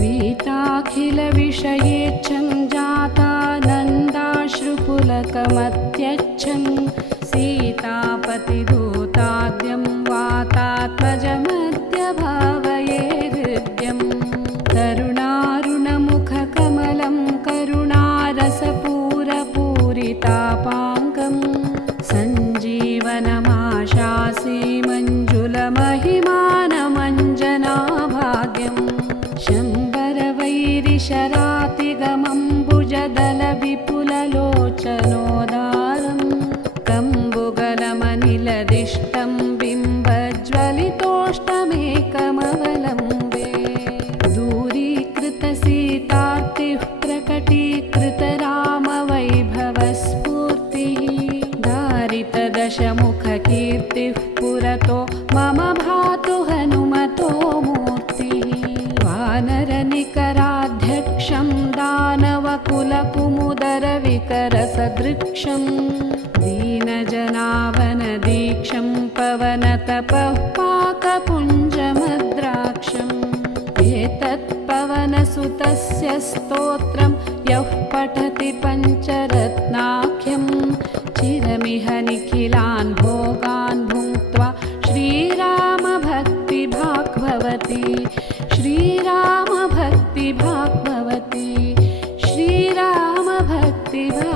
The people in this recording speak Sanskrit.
वीताखिलविषयेच्छं जातानन्दाश्रुपुलकमत्यच्छं सीतापतिदूताद्यं वातात्मजमद्य भावये हृद्यम् करुणारुणमुखकमलं करुणारसपूरपूरितापाङ्गं सञ्जीवनमाशासि मञ्जुलमहिमानमञ्जनाभाग्यम् शम्बरवैरिशरातिगमम्बुजदलविपुललोचनोदारं कम्बुगलमनिलदिष्टं बिम्बज्वलितोष्टमेकमवलम्बे दूरीकृतसीतार्तिः प्रकटीकृतरामवैभवस्फूर्तिः दारितदशमुखकीर्तिः पुरतो मम भातु हनुमतो मूर्तिः वानरनिकराध्यक्षं दानवकुलकुमुदरविकरसदृक्षं दीनजनावनदीक्षं पवनतपः पाकपुञ्जमद्राक्षम् एतत्पवनसुतस्य स्तोत्रं यः पठति पञ्चरत्नाख्यं चिरमिह निखिलान् भोगान् भुङ्क्त्वा श्रीरामभक्तिभाक् भवति श्रीरामभक्तिभाक् भवति श्रीरामभक्तिभाक्